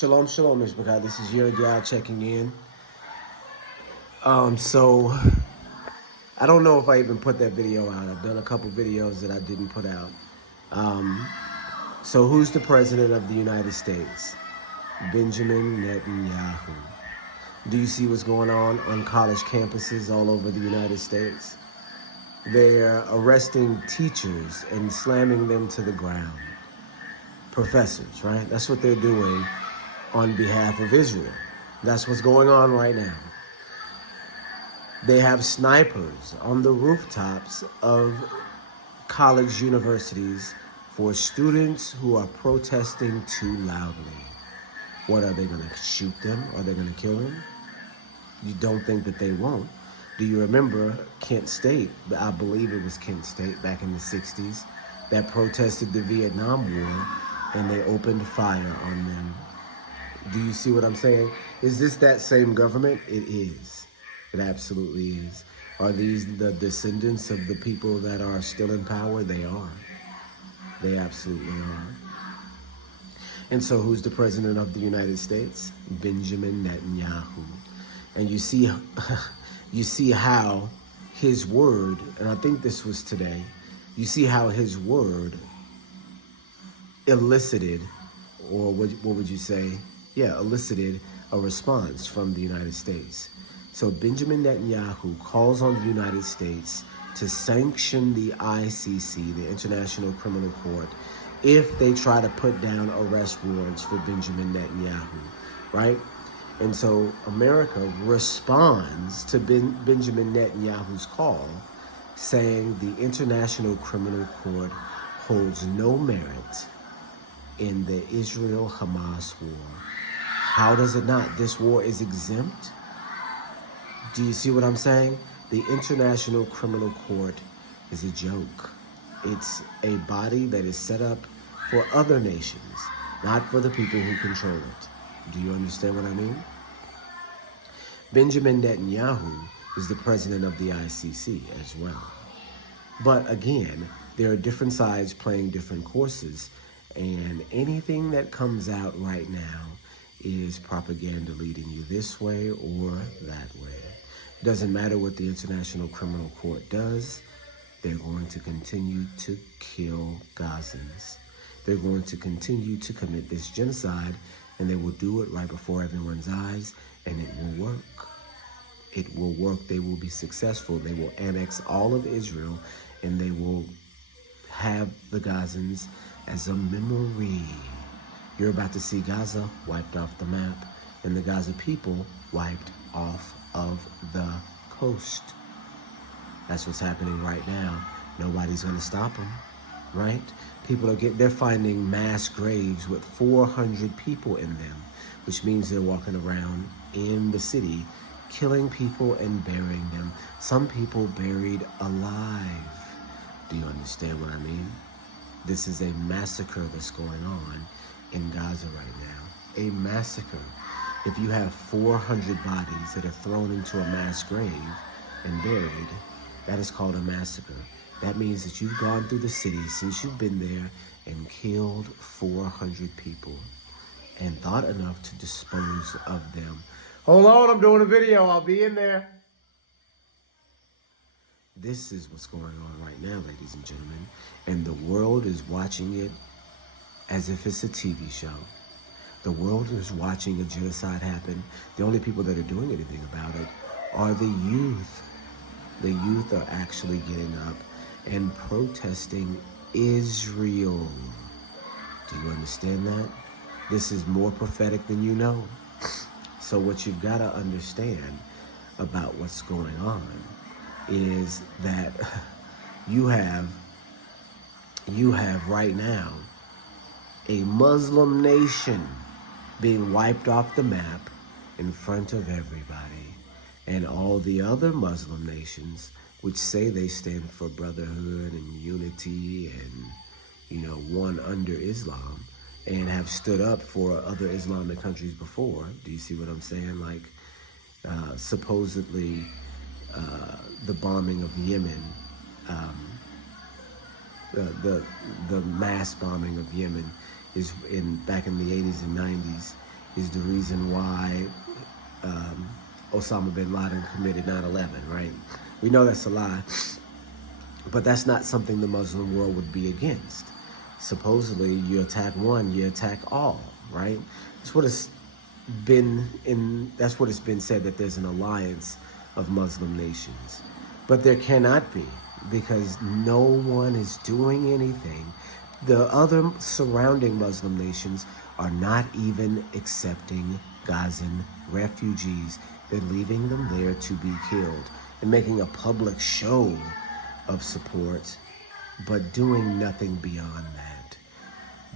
Shalom, shalom, Mishpachah. This is your guy checking in. So I don't know if I even put that video out. I've done a couple videos that I didn't put out. So who's the president of the United States? Benjamin Netanyahu. Do you see what's going on college campuses all over the United States? They're arresting teachers and slamming them to the ground. Professors, right? That's what they're doing on behalf of Israel. That's what's going on right now. They have snipers on the rooftops of college universities for students who are protesting too loudly. What, are they going to shoot them? Are they going to kill them? You don't think that they won't. Do you remember Kent State? I believe it was Kent State back in the 60s that protested the Vietnam War, and they opened fire on them. Do you see what I'm saying? Is this that same government? It is. It absolutely is. Are these the descendants of the people that are still in power? They are. They absolutely are. And so who's the president of the United States? Benjamin Netanyahu. And you see how his word, and I think this was today, you see how his word elicited, or what would you say? Yeah, elicited a response from the United States. So Benjamin Netanyahu calls on the United States to sanction the ICC, the International Criminal Court, if they try to put down arrest warrants for Benjamin Netanyahu, right? And so America responds to Benjamin Netanyahu's call, saying the International Criminal Court holds no merit in the Israel-Hamas war. How does it not? This war is exempt. Do you see what I'm saying? The International Criminal Court is a joke. It's a body that is set up for other nations, not for the people who control it. Do you understand what I mean? Benjamin Netanyahu is the president of the ICC as well. But again, there are different sides playing different courses, and anything that comes out right now is propaganda leading you this way or that way. It doesn't matter what the International Criminal Court does. They're going to continue to kill Gazans. They're going to continue to commit this genocide, and they will do it right before everyone's eyes, and it will work. It will work. They will be successful. They will annex all of Israel, and they will have the Gazans as a memory. You're about to see Gaza wiped off the map, and the Gaza people wiped off of the coast. That's what's happening right now. Nobody's going to stop them, right? They're finding mass graves with 400 people in them, which means they're walking around in the city, killing people and burying them. Some people buried alive. Do you understand what I mean? This is a massacre that's going on in Gaza right now. A massacre. If you have 400 bodies that are thrown into a mass grave and buried, that is called a massacre. That means that you've gone through the city since you've been there and killed 400 people and thought enough to dispose of them. Hold on, I'm doing a video. I'll be in there. This is what's going on right now, ladies and gentlemen. And the world is watching it as if it's a TV show. The world is watching a genocide happen. The only people that are doing anything about it are the youth. The youth are actually getting up and protesting Israel. Do you understand that? This is more prophetic than you know. So what you've got to understand about what's going on is that you have right now a Muslim nation being wiped off the map in front of everybody. And all the other Muslim nations, which say they stand for brotherhood and unity and, one under Islam, and have stood up for other Islamic countries before. Do you see what I'm saying? Like, supposedly, the bombing of Yemen, the mass bombing of Yemen is back in the 80s and 90s is the reason why Osama bin Laden committed 9/11, right? We know that's a lie, but that's not something the Muslim world would be against. Supposedly, you attack one, you attack all, right? That's what it's that's what it's been said, that there's an alliance of Muslim nations. But there cannot be, because no one is doing anything. The other surrounding Muslim nations are not even accepting Gazan refugees. They're leaving them there to be killed and making a public show of support, but doing nothing beyond that.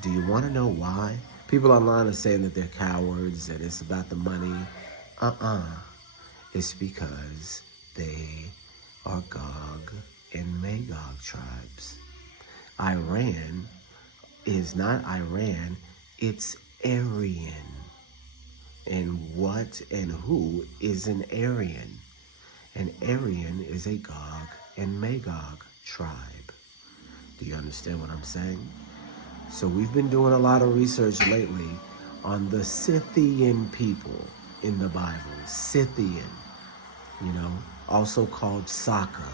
Do you want to know why? People online are saying that they're cowards and it's about the money. It's because they are Gog and Magog tribes. Iran is not Iran, it's Aryan. And what and who is an Aryan? An Aryan is a Gog and Magog tribe. Do you understand what I'm saying? So we've been doing a lot of research lately on the Scythian people in the Bible. Scythian, also called Saka,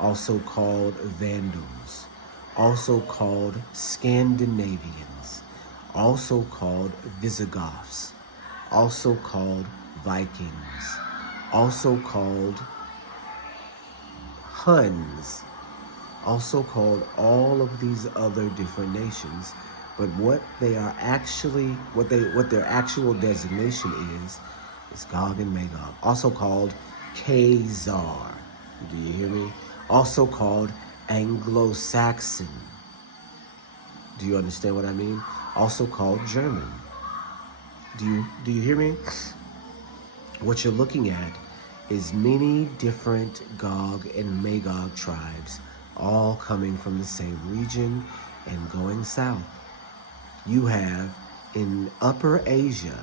also called Vandals, also called Scandinavians, also called Visigoths, also called Vikings, also called Huns, also called all of these other different nations. But what they are actually, what their actual designation is Gog and Magog, also called Khazar. Do you hear me? Also called Anglo-Saxon. Do you understand what I mean? Also called German. Do you hear me? What you're looking at is many different Gog and Magog tribes, all coming from the same region and going south. You have in Upper Asia,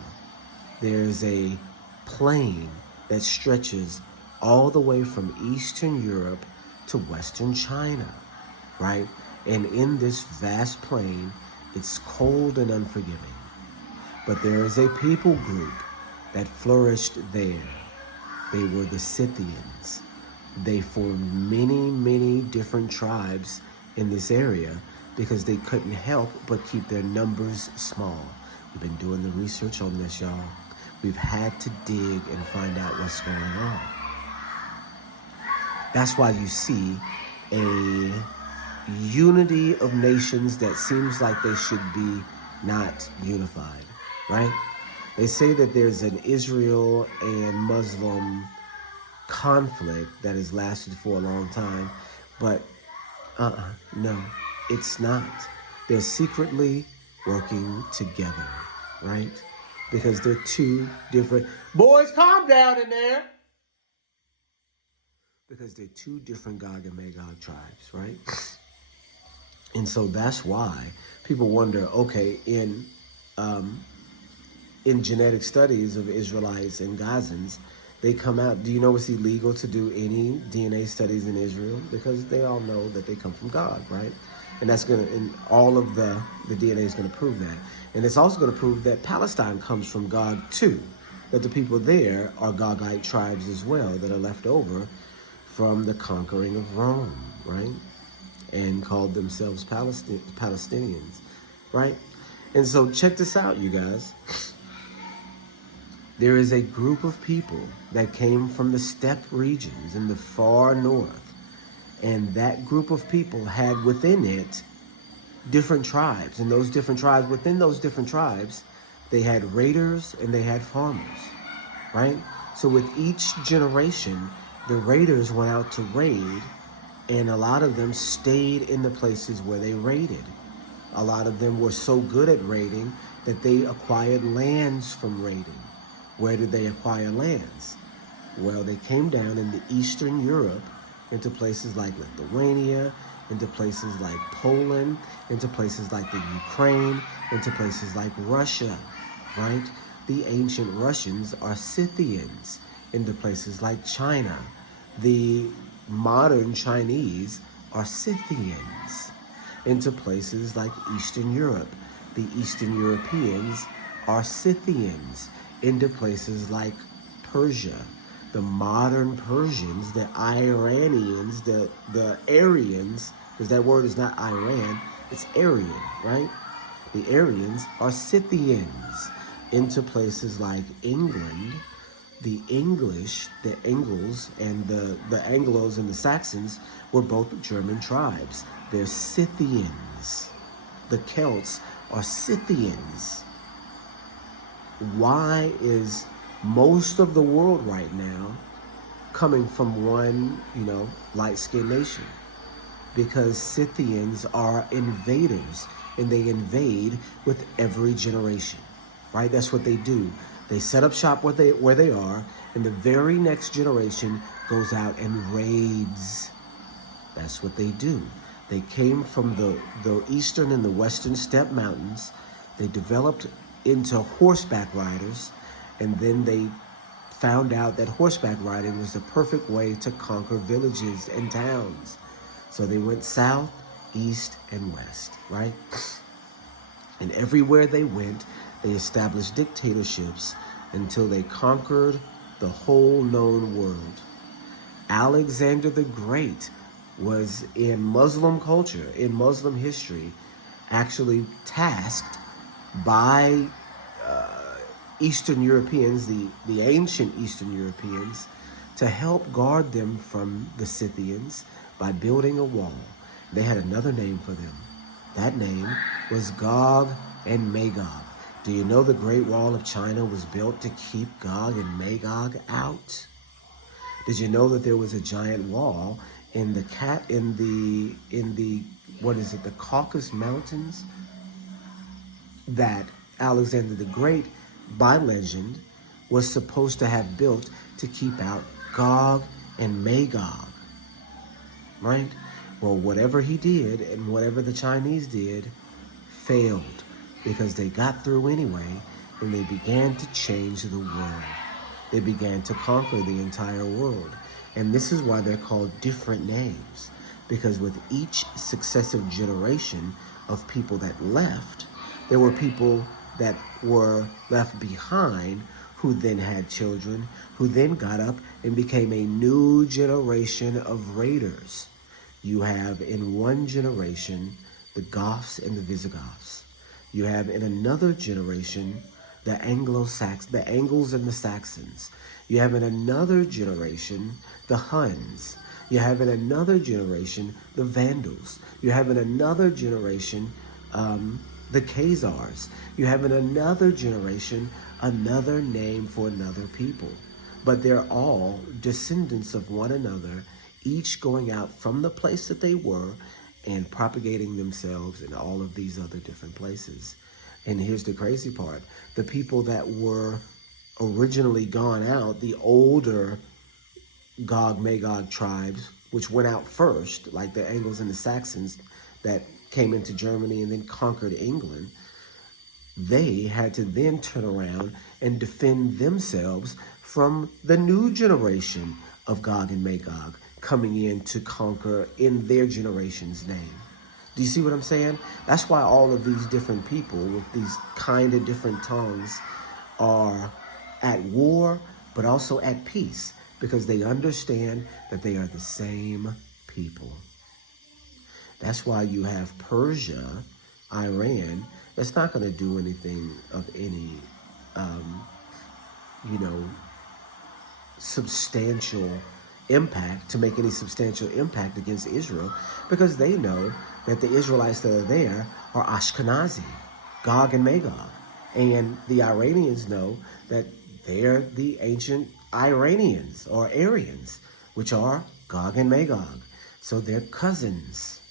there's a plain that stretches all the way from Eastern Europe to Western China, right? And in this vast plain, it's cold and unforgiving. But there is a people group that flourished there. They were the Scythians. They formed many, many different tribes in this area because they couldn't help but keep their numbers small. We've been doing the research on this, y'all. We've had to dig and find out what's going on. That's why you see a unity of nations that seems like they should be not unified, right? They say that there's an Israel and Muslim conflict that has lasted for a long time, but no, it's not. They're secretly working together, right? Because they're two different... Boys, calm down in there! Because they're two different Gog and Magog tribes, right? And so that's why people wonder, okay, in genetic studies of Israelites and Gazans, they come out. Do you know it's illegal to do any DNA studies in Israel? Because they all know that they come from God, right? And that's and all of the DNA is going to prove that. And it's also going to prove that Palestine comes from Gog too, that the people there are Gogite tribes as well that are left over from the conquering of Rome, right? And called themselves Palestinians, right? And so check this out, you guys. There is a group of people that came from the steppe regions in the far north. And that group of people had within it different tribes. And those different tribes, within those different tribes, they had raiders and they had farmers, right? So with each generation, the raiders went out to raid, and a lot of them stayed in the places where they raided. A lot of them were so good at raiding that they acquired lands from raiding. Where did they acquire lands? Well, they came down into Eastern Europe, into places like Lithuania, into places like Poland, into places like the Ukraine, into places like Russia, right? The ancient Russians are Scythians, into places like China. The modern Chinese are Scythians, into places like Eastern Europe. The Eastern Europeans are Scythians into places like Persia. The modern Persians, the Iranians, the Aryans, because that word is not Iran, it's Aryan, right? The Aryans are Scythians into places like England. The English, the Angles, and the Anglos and the Saxons were both German tribes. They're Scythians. The Celts are Scythians. Why is most of the world right now coming from one, light-skinned nation? Because Scythians are invaders, and they invade with every generation, right? That's what they do. They set up shop where they are, and the very next generation goes out and raids. That's what they do. They came from the eastern and the western steppe mountains. They developed into horseback riders, and then they found out that horseback riding was the perfect way to conquer villages and towns. So they went south, east, and west, right? And everywhere they went, they established dictatorships until they conquered the whole known world. Alexander the Great was, in Muslim culture, in Muslim history, actually tasked by Eastern Europeans, the ancient Eastern Europeans, to help guard them from the Scythians by building a wall. They had another name for them. That name was Gog and Magog. Do you know the Great Wall of China was built to keep Gog and Magog out? Did you know that there was a giant wall in the Caucasus Mountains that Alexander the Great, by legend, was supposed to have built to keep out Gog and Magog, right? Well, whatever he did and whatever the Chinese did failed, because they got through anyway, and they began to change the world. They began to conquer the entire world. And this is why they're called different names, because with each successive generation of people that left, there were people that were left behind who then had children, who then got up and became a new generation of raiders. You have in one generation the Goths and the Visigoths. You have in another generation the the Angles and the Saxons. You have in another generation the Huns. You have in another generation the Vandals. You have in another generation the Khazars. You have in another generation another name for another people. But they're all descendants of one another, each going out from the place that they were and propagating themselves in all of these other different places. And here's the crazy part. The people that were originally gone out, the older Gog Magog tribes, which went out first, like the Angles and the Saxons that came into Germany and then conquered England, they had to then turn around and defend themselves from the new generation of Gog and Magog coming in to conquer in their generation's name. Do you see what I'm saying? That's why all of these different people with these kind of different tongues are at war, but also at peace, because they understand that they are the same people. That's why you have Persia, Iran, that's not going to do anything of any, substantial impact, to make any substantial impact against Israel, because they know that the Israelites that are there are Ashkenazi, Gog and Magog. And the Iranians know that they're the ancient Iranians or Aryans, which are Gog and Magog. So they're cousins.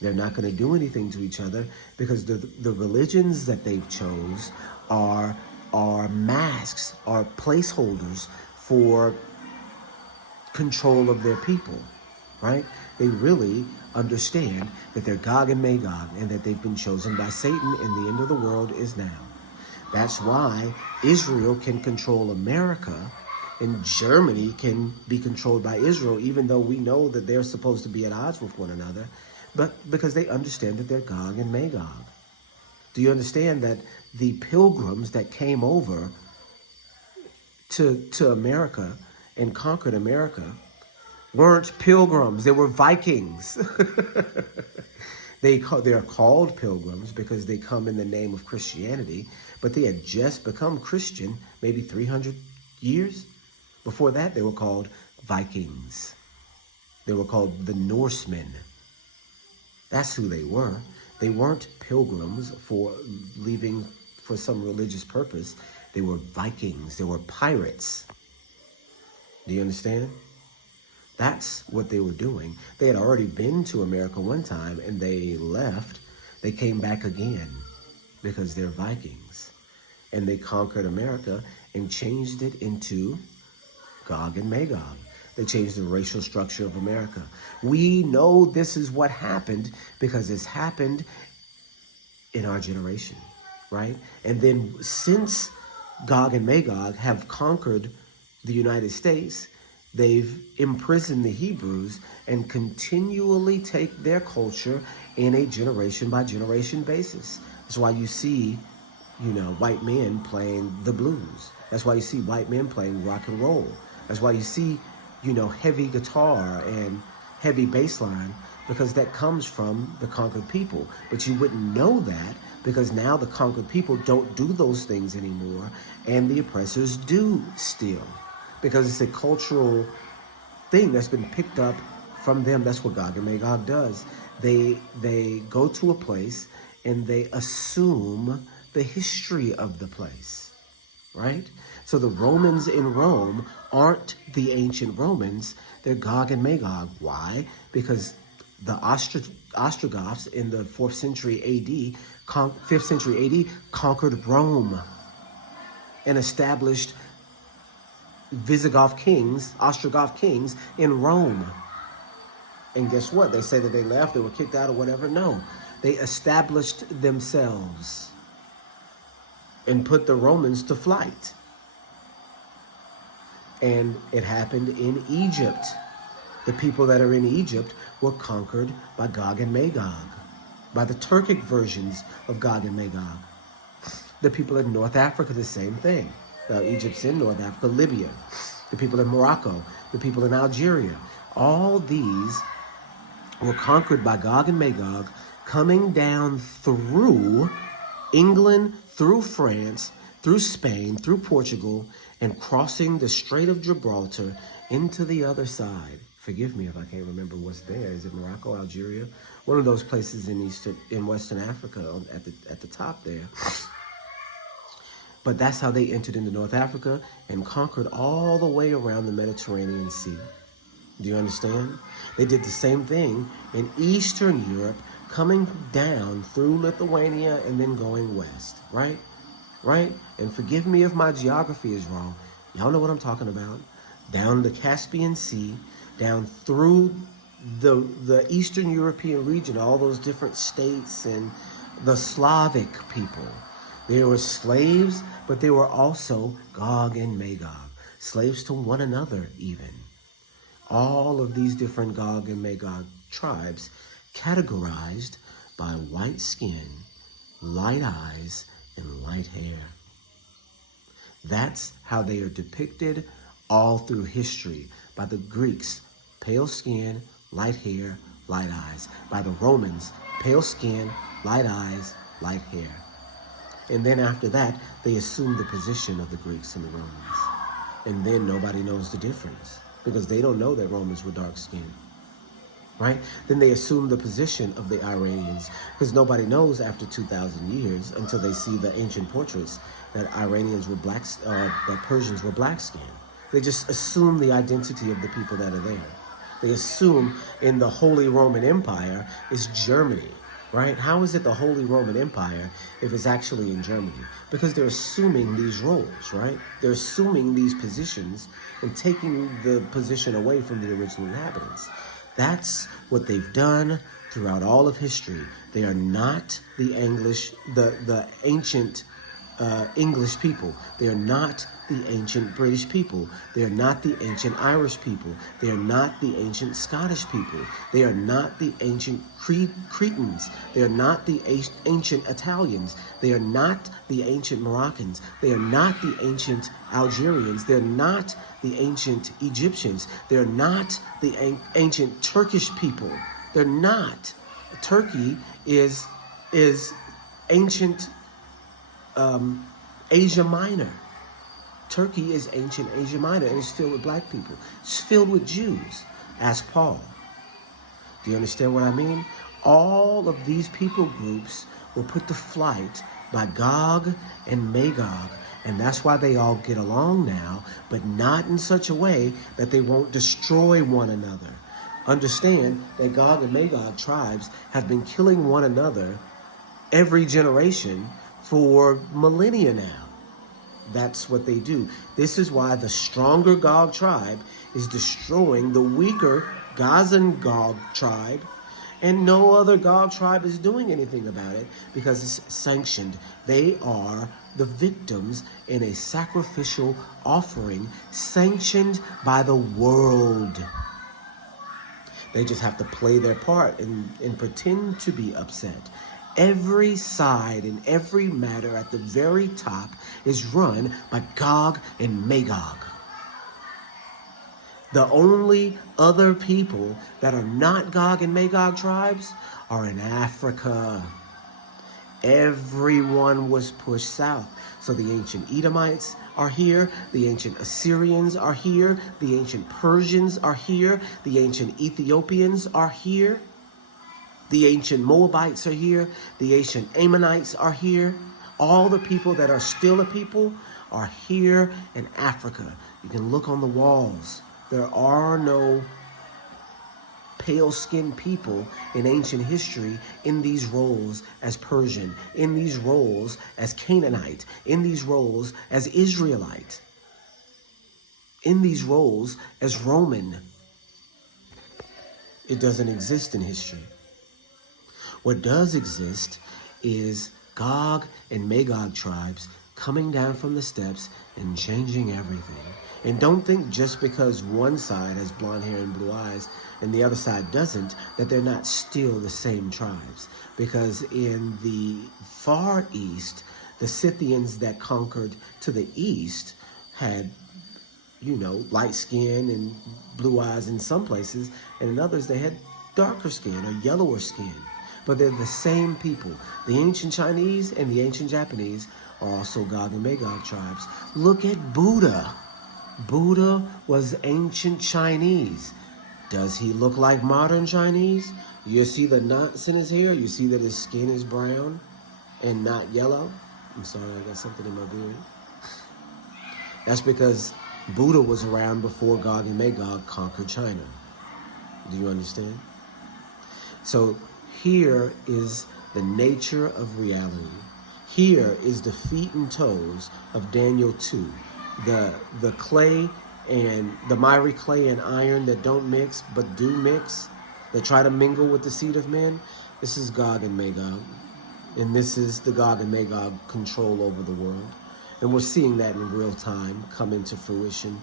They're not going to do anything to each other, because the religions that they've chose are masks, are placeholders for control of their people, right? They really understand that they're Gog and Magog and that they've been chosen by Satan, and the end of the world is now. That's why Israel can control America and Germany can be controlled by Israel, even though we know that they're supposed to be at odds with one another, but because they understand that they're Gog and Magog. Do you understand that the pilgrims that came over to America and conquered America weren't pilgrims. They were Vikings. They're called pilgrims because they come in the name of Christianity, but they had just become Christian maybe 300 years. Before that, they were called Vikings. They were called the Norsemen. That's who they were. They weren't pilgrims for leaving for some religious purpose. They were Vikings. They were pirates. Do you understand? That's what they were doing. They had already been to America one time and they left. They came back again because they're Vikings. And they conquered America and changed it into Gog and Magog. They changed the racial structure of America. We know this is what happened because it's happened in our generation, right? And then since Gog and Magog have conquered the United States, they've imprisoned the Hebrews and continually take their culture in a generation by generation basis. That's why you see, white men playing the blues. That's why you see white men playing rock and roll. That's why you see, heavy guitar and heavy bass line, because that comes from the conquered people. But you wouldn't know that because now the conquered people don't do those things anymore and the oppressors do still. Because it's a cultural thing that's been picked up from them. That's what Gog and Magog does. They go to a place and they assume the history of the place, right? So the Romans in Rome aren't the ancient Romans. They're Gog and Magog. Why? Because the Ostrogoths in the 5th century AD conquered Rome and established Ostrogoth kings in Rome. And guess what? They say that they left, they were kicked out or whatever. No, they established themselves and put the Romans to flight. And it happened in Egypt. The people that are in Egypt were conquered by Gog and Magog, by the Turkic versions of Gog and Magog. The people in North Africa, the same thing. Egypt's in North Africa, Libya, the people in Morocco, the people in Algeria. All these were conquered by Gog and Magog, coming down through England, through France, through Spain, through Portugal, and crossing the Strait of Gibraltar into the other side. Forgive me if I can't remember what's there. Is it Morocco, Algeria? One of those places in Western Africa at the top there. But that's how they entered into North Africa and conquered all the way around the Mediterranean Sea. Do you understand? They did the same thing in Eastern Europe, coming down through Lithuania and then going west, right? Right? And forgive me if my geography is wrong. Y'all know what I'm talking about. Down the Caspian Sea, down through the Eastern European region, all those different states and the Slavic people. There were slaves, but they were also Gog and Magog, slaves to one another even. All of these different Gog and Magog tribes categorized by white skin, light eyes, and light hair. That's how they are depicted all through history. By the Greeks, pale skin, light hair, light eyes. By the Romans, pale skin, light eyes, light hair. And then after that, they assume the position of the Greeks and the Romans. And then nobody knows the difference because they don't know that Romans were dark-skinned, right? Then they assume the position of the Iranians because nobody knows after 2,000 years until they see the ancient portraits that Iranians were that Persians were black-skinned. They just assume the identity of the people that are there. They assume in the Holy Roman Empire is Germany, right? How is it the Holy Roman Empire if it's actually in Germany? Because they're assuming these roles, right? They're assuming these positions and taking the position away from the original inhabitants. That's what they've done throughout all of history. They are not the English, the ancient English people. They are not the ancient British people. They are not the ancient Irish people. They are not the ancient Scottish people. They are not the ancient Cretans. They are not the ancient Italians. They are not the ancient Moroccans. They are not the ancient Algerians. They're not the ancient Egyptians. They're not the ancient Turkish people. They're not. Turkey is ancient Asia Minor. Turkey is ancient Asia Minor, and it's filled with black people. It's filled with Jews. Ask Paul. Do you understand what I mean? All of these people groups were put to flight by Gog and Magog, and that's why they all get along now, but not in such a way that they won't destroy one another. Understand that Gog and Magog tribes have been killing one another every generation for millennia now. That's what they do. This is why the stronger Gog tribe is destroying the weaker Gazan Gog tribe, and no other Gog tribe is doing anything about it because it's sanctioned. They are the victims in a sacrificial offering sanctioned by the world. They just have to play their part and pretend to be upset. Every side and every matter at the very top is run by Gog and Magog. The only other people that are not Gog and Magog tribes are in Africa. Everyone was pushed south. So the ancient Edomites are here, the ancient Assyrians are here, the ancient Persians are here, the ancient Ethiopians are here. The ancient Moabites are here. The ancient Ammonites are here. All the people that are still a people are here in Africa. You can look on the walls. There are no pale-skinned people in ancient history in these roles as Persian, in these roles as Canaanite, in these roles as Israelite, in these roles as Roman. It doesn't exist in history. What does exist is Gog and Magog tribes coming down from the steppes and changing everything. And don't think just because one side has blonde hair and blue eyes and the other side doesn't, that they're not still the same tribes. Because in the Far East, the Scythians that conquered to the east had, light skin and blue eyes in some places, and in others they had darker skin or yellower skin. But they're the same people. The ancient Chinese and the ancient Japanese are also Gog and Magog tribes. Look at Buddha. Buddha was ancient Chinese. Does he look like modern Chinese? You see the knots in his hair? You see that his skin is brown and not yellow? I'm sorry, I got something in my beard. That's because Buddha was around before Gog and Magog conquered China. Do you understand? So here is the nature of reality. Here is the feet and toes of Daniel 2. The clay and the miry clay and iron that don't mix but do mix, that try to mingle with the seed of men. This is Gog and Magog. And this is the Gog and Magog control over the world. And we're seeing that in real time come into fruition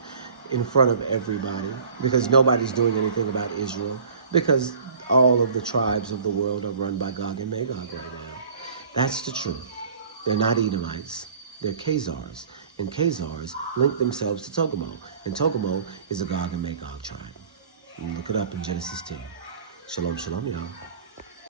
in front of everybody, because nobody's doing anything about Israel, because all of the tribes of the world are run by Gog and Magog right now. That's the truth. They're not Edomites. They're Khazars. And Khazars link themselves to Togarmah. And Togarmah is a Gog and Magog tribe. You can look it up in Genesis 10. Shalom, shalom, y'all.